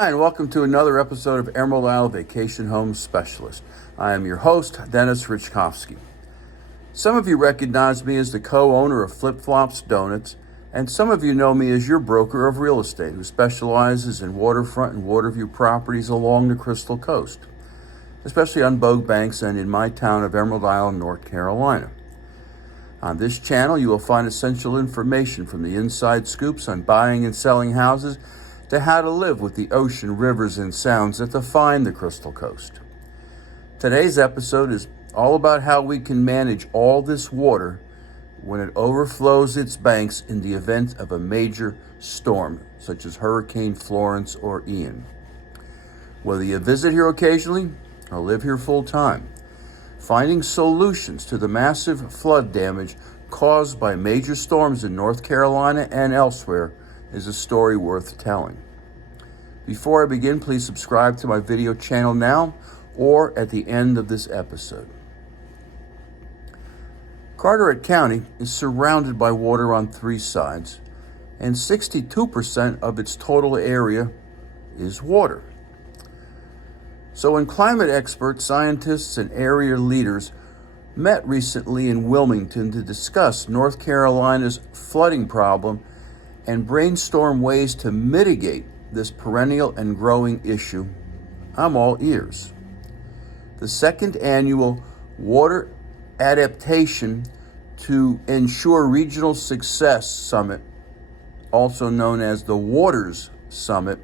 Hi, and welcome to another episode of Emerald Isle Vacation Home Specialist. I am your host, Dennis Richkovsky. Some of you recognize me as the co-owner of Flip Flops Donuts, and some of you know me as your broker of real estate who specializes in waterfront and waterview properties along the Crystal Coast, especially on boat banks and in my town of Emerald Isle, North Carolina. On this channel, you will find essential information from the inside scoops on buying and selling houses to how to live with the ocean, rivers, and sounds that define the Crystal Coast. Today's episode is all about how we can manage all this water when it overflows its banks in the event of a major storm, such as Hurricane Florence or Ian. Whether you visit here occasionally or live here full time, finding solutions to the massive flood damage caused by major storms in North Carolina and elsewhere is a story worth telling. Before I begin, please subscribe to my video channel now or at the end of this episode. Carteret County is surrounded by water on three sides, and 62% of its total area is water. So when climate experts, scientists, and area leaders met recently in Wilmington to discuss North Carolina's flooding problem and brainstorm ways to mitigate this perennial and growing issue, I'm all ears. The second annual Water Adaptation to Ensure Regional Success Summit, also known as the Waters Summit,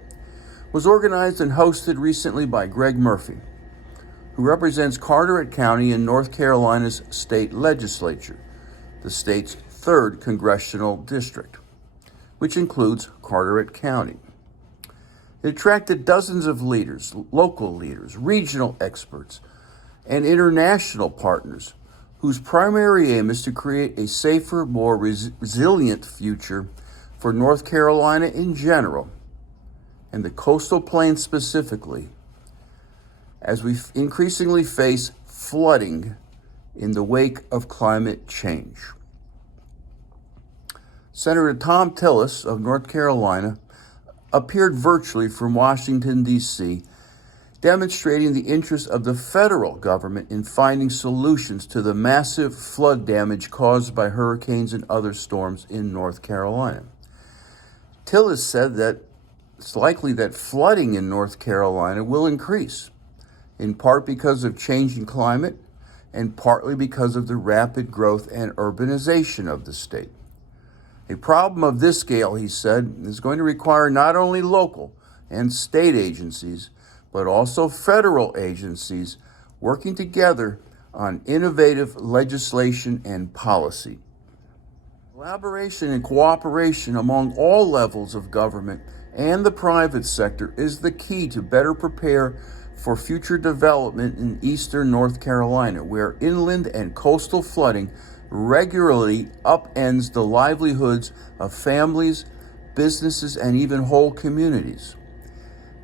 was organized and hosted recently by Greg Murphy, who represents Carteret County in North Carolina's state legislature, the state's third congressional district, which includes Carteret County. It attracted dozens of leaders, local leaders, regional experts, and international partners whose primary aim is to create a safer, more resilient future for North Carolina in general, and the coastal plain specifically, as we increasingly face flooding in the wake of climate change. Senator Thom Tillis of North Carolina appeared virtually from Washington, D.C., demonstrating the interest of the federal government in finding solutions to the massive flood damage caused by hurricanes and other storms in North Carolina. Tillis said that it's likely that flooding in North Carolina will increase, in part because of changing climate and partly because of the rapid growth and urbanization of the state. A problem of this scale, he said, is going to require not only local and state agencies, but also federal agencies working together on innovative legislation and policy. Collaboration and cooperation among all levels of government and the private sector is the key to better prepare for future development in eastern North Carolina, where inland and coastal flooding regularly upends the livelihoods of families, businesses, and even whole communities.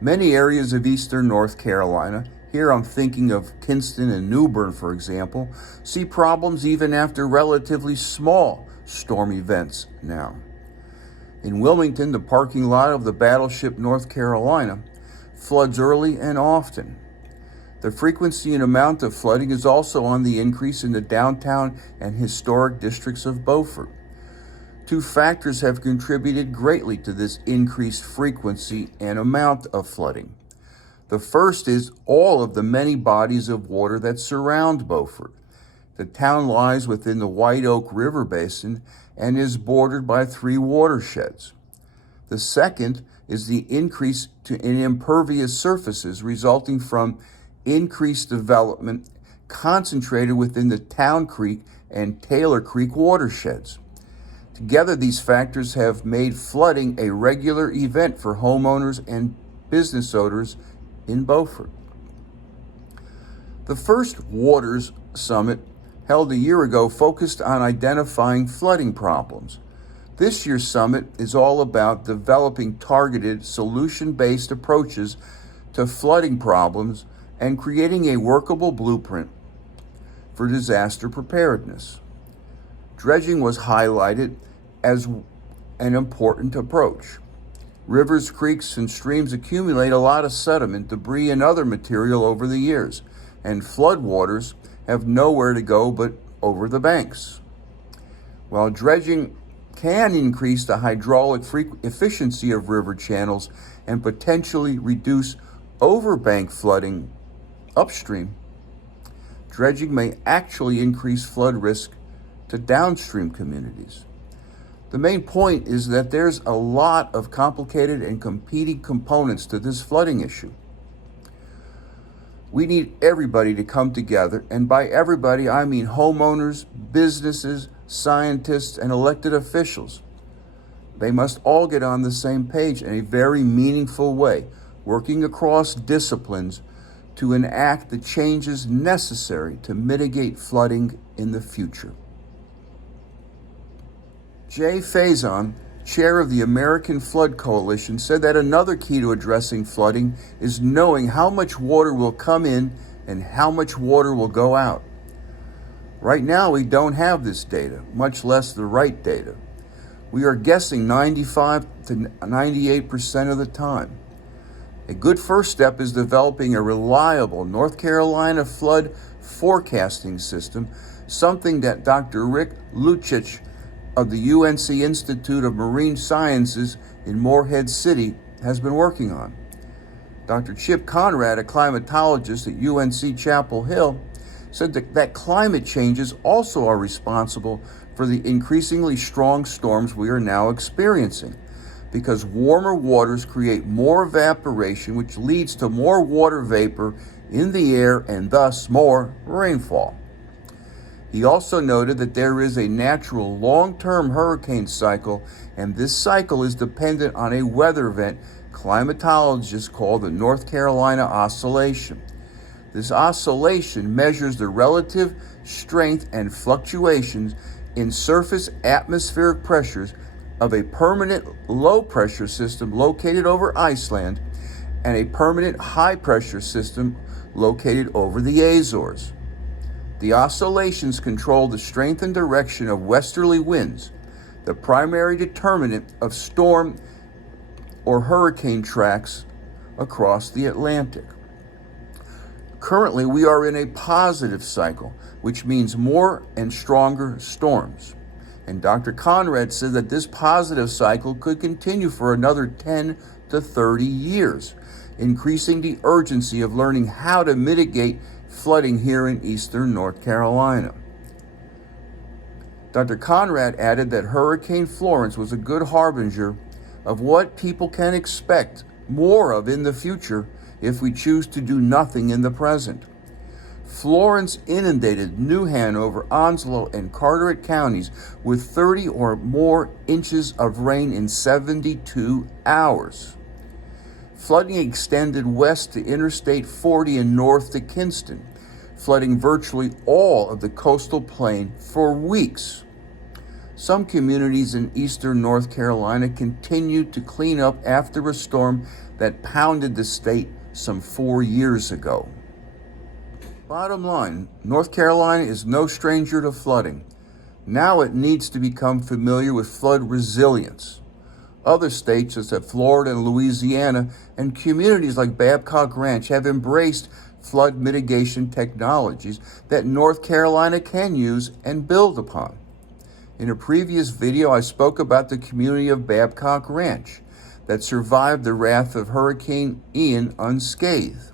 Many areas of eastern North Carolina, here I'm thinking of Kinston and New Bern, for example, see problems even after relatively small storm events now. In Wilmington, the parking lot of the battleship North Carolina floods early and often. The frequency and amount of flooding is also on the increase in the downtown and historic districts of Beaufort. Two factors have contributed greatly to this increased frequency and amount of flooding. The first is all of the many bodies of water that surround Beaufort. The town lies within the White Oak River Basin and is bordered by three watersheds. The second is the increase in impervious surfaces resulting from increased development concentrated within the Town Creek and Taylor Creek watersheds. Together, these factors have made flooding a regular event for homeowners and business owners in Beaufort. The first Waters Summit, held a year ago, focused on identifying flooding problems. This year's summit is all about developing targeted, solution-based approaches to flooding problems and creating a workable blueprint for disaster preparedness. Dredging was highlighted as an important approach. Rivers, creeks, and streams accumulate a lot of sediment, debris, and other material over the years, and floodwaters have nowhere to go but over the banks. While dredging can increase the hydraulic efficiency of river channels and potentially reduce overbank flooding upstream, dredging may actually increase flood risk to downstream communities. The main point is that there's a lot of complicated and competing components to this flooding issue. We need everybody to come together, and by everybody I mean homeowners, businesses, scientists, and elected officials. They must all get on the same page in a very meaningful way, working across disciplines to enact the changes necessary to mitigate flooding in the future. Jay Faison, chair of the American Flood Coalition, said that another key to addressing flooding is knowing how much water will come in and how much water will go out. Right now, we don't have this data, much less the right data. We are guessing 95 to 98% of the time. A good first step is developing a reliable North Carolina flood forecasting system, something that Dr. Rick Lucic of the UNC Institute of Marine Sciences in Morehead City has been working on. Dr. Chip Conrad, a climatologist at UNC Chapel Hill, said that climate changes also are responsible for the increasingly strong storms we are now experiencing, because warmer waters create more evaporation, which leads to more water vapor in the air and thus more rainfall. He also noted that there is a natural long-term hurricane cycle, and this cycle is dependent on a weather event climatologists call the North Carolina Oscillation. This oscillation measures the relative strength and fluctuations in surface atmospheric pressures of a permanent low-pressure system located over Iceland and a permanent high-pressure system located over the Azores. The oscillations control the strength and direction of westerly winds, the primary determinant of storm or hurricane tracks across the Atlantic. Currently, we are in a positive cycle, which means more and stronger storms. And Dr. Conrad said that this positive cycle could continue for another 10 to 30 years, increasing the urgency of learning how to mitigate flooding here in eastern North Carolina. Dr. Conrad added that Hurricane Florence was a good harbinger of what people can expect more of in the future if we choose to do nothing in the present. Florence inundated New Hanover, Onslow, and Carteret counties with 30 or more inches of rain in 72 hours. Flooding extended west to Interstate 40 and north to Kinston, flooding virtually all of the coastal plain for weeks. Some communities in eastern North Carolina continued to clean up after a storm that pounded the state some 4 years ago. Bottom line, North Carolina is no stranger to flooding. Now it needs to become familiar with flood resilience. Other states, such as Florida and Louisiana, and communities like Babcock Ranch have embraced flood mitigation technologies that North Carolina can use and build upon. In a previous video, I spoke about the community of Babcock Ranch that survived the wrath of Hurricane Ian unscathed.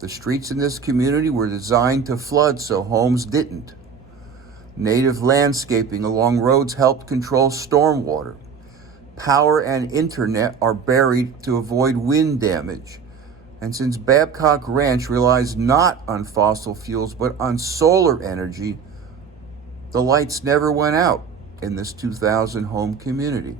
The streets in this community were designed to flood so homes didn't. Native landscaping along roads helped control stormwater. Power and internet are buried to avoid wind damage. And since Babcock Ranch relies not on fossil fuels but on solar energy, the lights never went out in this 2,000 home community.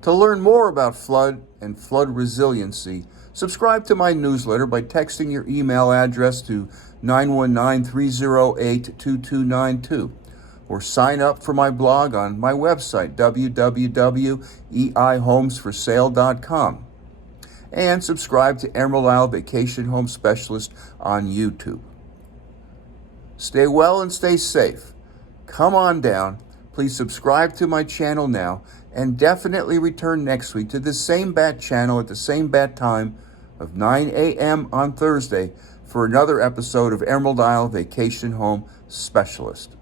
To learn more about flood and flood resiliency, subscribe to my newsletter by texting your email address to 919-308-2292, or sign up for my blog on my website, www.eihomesforsale.com, and subscribe to Emerald Isle Vacation Home Specialist on YouTube. Stay well and stay safe. Come on down. Please subscribe to my channel now And definitely return next week to the same bat channel at the same bat time of 9 a.m. on Thursday for another episode of Emerald Isle Vacation Home Specialist.